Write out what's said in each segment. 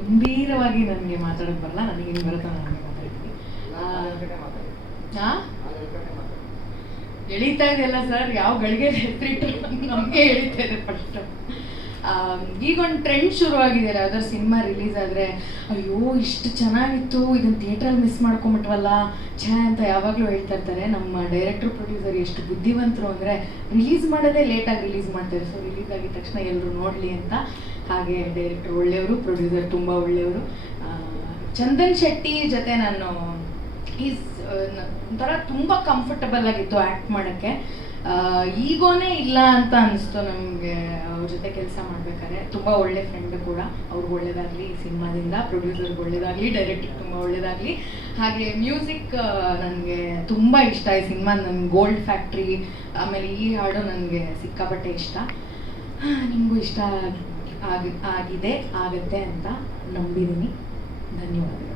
ಗಂಭೀರವಾಗಿ ನನಗೆ ಮಾತಾಡೋಕೆ ಬರಲ್ಲ, ನನಗೆ ಇನ್ನು ಬರುತ್ತಾ ನನಗೆ ಮಾತಾಡ್ತೀನಿ. ಎಳೀತಾ ಇದೆಯಲ್ಲ ಸರ್, ಯಾವ ಗಳಿಗೆ ಹೆಸರಿಟ್ಟು ನಮಗೆ ಎಳೀತಾ ಇದೆ ಫಸ್ಟ್. ಈಗ ಒಂದು ಟ್ರೆಂಡ್ ಶುರುವಾಗಿದೆ, ಯಾವ್ದಾದ್ರು ಸಿನಿಮಾ ರಿಲೀಸ್ ಆದರೆ ಅಯ್ಯೋ ಇಷ್ಟು ಚೆನ್ನಾಗಿತ್ತು, ಇದನ್ನು ಥಿಯೇಟ್ರಲ್ಲಿ ಮಿಸ್ ಮಾಡ್ಕೊಂಬಿಟ್ವಲ್ಲ ಛೇ ಅಂತ ಯಾವಾಗಲೂ ಹೇಳ್ತಾ ಇರ್ತಾರೆ. ನಮ್ಮ ಡೈರೆಕ್ಟ್ರು ಪ್ರೊಡ್ಯೂಸರ್ ಎಷ್ಟು ಬುದ್ಧಿವಂತರು ಅಂದರೆ ರಿಲೀಸ್ ಮಾಡೋದೇ ಲೇಟಾಗಿ ರಿಲೀಸ್ ಮಾಡ್ತಾರೆ. ಸೊ ರಿಲೀಸ್ ಆಗಿದ ತಕ್ಷಣ ಎಲ್ಲರೂ ನೋಡಲಿ ಅಂತ. ಹಾಗೆ ಡೈರೆಕ್ಟ್ರು ಒಳ್ಳೆಯವರು, ಪ್ರೊಡ್ಯೂಸರ್ ತುಂಬ ಒಳ್ಳೆಯವರು. ಚಂದನ್ ಶೆಟ್ಟಿ ಜೊತೆ ನಾನು ಒಂಥರ ತುಂಬ ಕಂಫರ್ಟಬಲ್ ಆಗಿತ್ತು ಆ್ಯಕ್ಟ್ ಮಾಡೋಕ್ಕೆ. ಈಗೋನೇ ಇಲ್ಲ ಅಂತ ಅನಿಸ್ತು ನಮಗೆ ಅವ್ರ ಜೊತೆ ಕೆಲಸ ಮಾಡ್ಬೇಕಾದ್ರೆ. ತುಂಬ ಒಳ್ಳೆ ಫ್ರೆಂಡ್ ಕೂಡ. ಅವ್ರಿಗೆ ಒಳ್ಳೇದಾಗಲಿ ಸಿನಿಮಾದಿಂದ, ಪ್ರೊಡ್ಯೂಸರ್ಗೆ ಒಳ್ಳೇದಾಗಲಿ, ಡೈರೆಕ್ಟ್ರಿಗೆ ತುಂಬ ಒಳ್ಳೇದಾಗಲಿ. ಹಾಗೆ ಮ್ಯೂಸಿಕ್ ನನಗೆ ತುಂಬ ಇಷ್ಟ ಈ ಸಿನಿಮಾ. ನನ್ನ ಗೋಲ್ಡ್ ಫ್ಯಾಕ್ಟ್ರಿ, ಆಮೇಲೆ ಈ ಹಾಡು ನನಗೆ ಸಿಕ್ಕಾಪಟ್ಟೆ ಇಷ್ಟ. ನಿಮಗೂ ಇಷ್ಟ ಆಗಿದೆ, ಆಗತ್ತೆ ಅಂತ ನಂಬಿದ್ದೀನಿ. ಧನ್ಯವಾದಗಳು.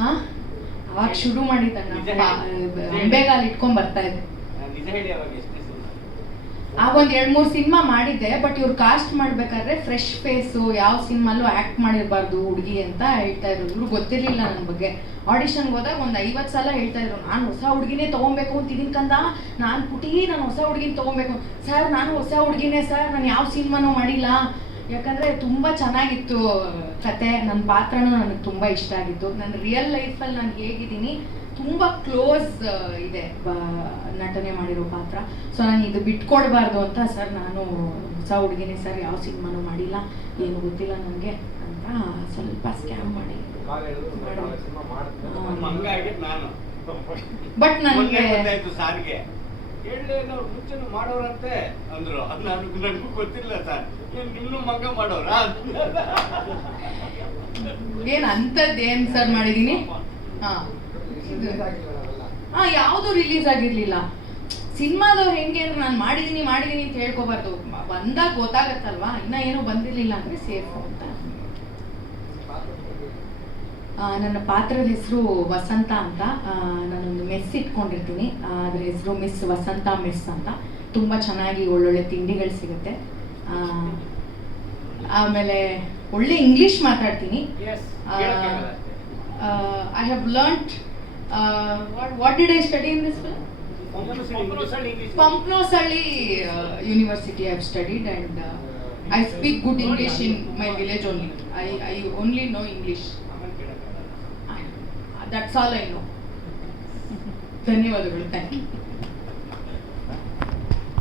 ಹಾಂ, ಅವಾಗ ಶುರು ಮಾಡಿದ್ದಣ್ಣ, ಅಂಬೆಗಾಲ್ ಇಟ್ಕೊಂಡ್ ಬರ್ತಾ ಇದ್ದೆ. ಆಗ ಒಂದು 2-3 ಸಿನಿಮಾ ಮಾಡಿದ್ದೆ. ಬಟ್ ಇವ್ರು ಕಾಸ್ಟ್ ಮಾಡ್ಬೇಕಾದ್ರೆ ಫ್ರೆಶ್ ಫೇಸು, ಯಾವ ಸಿನಿಮಾಲ್ಲೂ ಆ್ಯಕ್ಟ್ ಮಾಡಿರಬಾರ್ದು ಹುಡುಗಿ ಅಂತ ಹೇಳ್ತಾ ಇದ್ರು. ಇವ್ರು ಗೊತ್ತಿರಲಿಲ್ಲ ನನ್ನ ಬಗ್ಗೆ. ಆಡಿಷನ್ಗೆ ಹೋದಾಗ ಒಂದು 50 ಸಲ ಹೇಳ್ತಾ ಇದ್ರು, ನಾನು ಹೊಸ ಹುಡುಗಿನೇ ತೊಗೊಬೇಕು ಅಂತಿದ್ದೀನಿ ಕಂದ, ನಾನು ಹೊಸ ಹುಡುಗಿನ ತೊಗೊಬೇಕು. ಸರ್ ನಾನು ಹೊಸ ಹುಡುಗಿನೇ ಸರ್, ನಾನು ಯಾವ ಸಿನಿಮಾನೂ ಮಾಡಿಲ್ಲ. ಯಾಕಂದರೆ ತುಂಬ ಚೆನ್ನಾಗಿತ್ತು ಕತೆ, ನನ್ನ ಪಾತ್ರನೂ ನನಗೆ ತುಂಬ ಇಷ್ಟ ಆಗಿತ್ತು. ನನ್ನ ರಿಯಲ್ ಲೈಫಲ್ಲಿ ನಾನು ಹೇಗಿದ್ದೀನಿ ತುಂಬ ಕ್ಲೋಸ್ ಇದೆ ನಟನೆ ಮಾಡಿರೋ ಪಾತ್ರ. ಸೊ ನಾನು ಇದು ಬಿಟ್ಕೊಡ್ಬಾರ್ದು ಅಂತ ಸರ್ ನಾನು ಹೊಸ ಹುಡುಗಿನೇ ಸರ್, ಯಾವ ಸಿನಿಮಾನೂ ಮಾಡಿಲ್ಲ, ಏನು ಗೊತ್ತಿಲ್ಲ ನನಗೆ ಅಂತ ಸ್ವಲ್ಪ ಸ್ಕ್ಯಾಮ್ ಮಾಡಿ. ಬಟ್ ನನಗೆ ಮುಂಚೆನು ಮಾಡೋರಂತೆ ಅಂದ್ರು. ನನಗೂ ಗೊತ್ತಿಲ್ಲ ಸರ್, ನಿಮ್ನು ಮಂಗ ಮಾಡೋರ ಏನ್ ಅಂತದ್ದೇನ್ ಸರ್ ಮಾಡಿದೀನಿ. ಯಾವುದು ರಿಲೀಸ್ ಆಗಿರ್ಲಿಲ್ಲ. ಸಿನಿಮಾದವ್ರು ಹೆಂಗೆ ಅಂದ್ರೆ ನಾನು ಮಾಡಿದೀನಿ ಅಂತ ಹೇಳ್ಕೋಬಾರ್ದು, ಬಂದಾಗ ಗೊತ್ತಾಗತ್ತಲ್ವಾ. ಇನ್ನ ಏನೋ ಬಂದಿರ್ಲಿಲ್ಲ ಅಂದ್ರೆ ಸೇಫ್ ಅಂತ. ನನ್ನ ಪಾತ್ರದ ಹೆಸರು ವಸಂತ ಅಂತ. ನಾನೊಂದು ಮೆಸ್ ಇಟ್ಕೊಂಡಿರ್ತೀನಿ, ಅದ್ರ ಹೆಸರು ಮಿಸ್ ವಸಂತ ಮೆಸ್ ಅಂತ. ತುಂಬ ಚೆನ್ನಾಗಿ ಒಳ್ಳೊಳ್ಳೆ ತಿಂಡಿಗಳು ಸಿಗುತ್ತೆ. ಆಮೇಲೆ ಒಳ್ಳೆ ಇಂಗ್ಲಿಷ್ ಮಾತಾಡ್ತೀನಿ. I have learned what did I study in this film? Pampnosali University I have studied, and I speak good English in my village only. I only know English. That's all I know. ಧನ್ಯವಾದಗಳು. Thank you.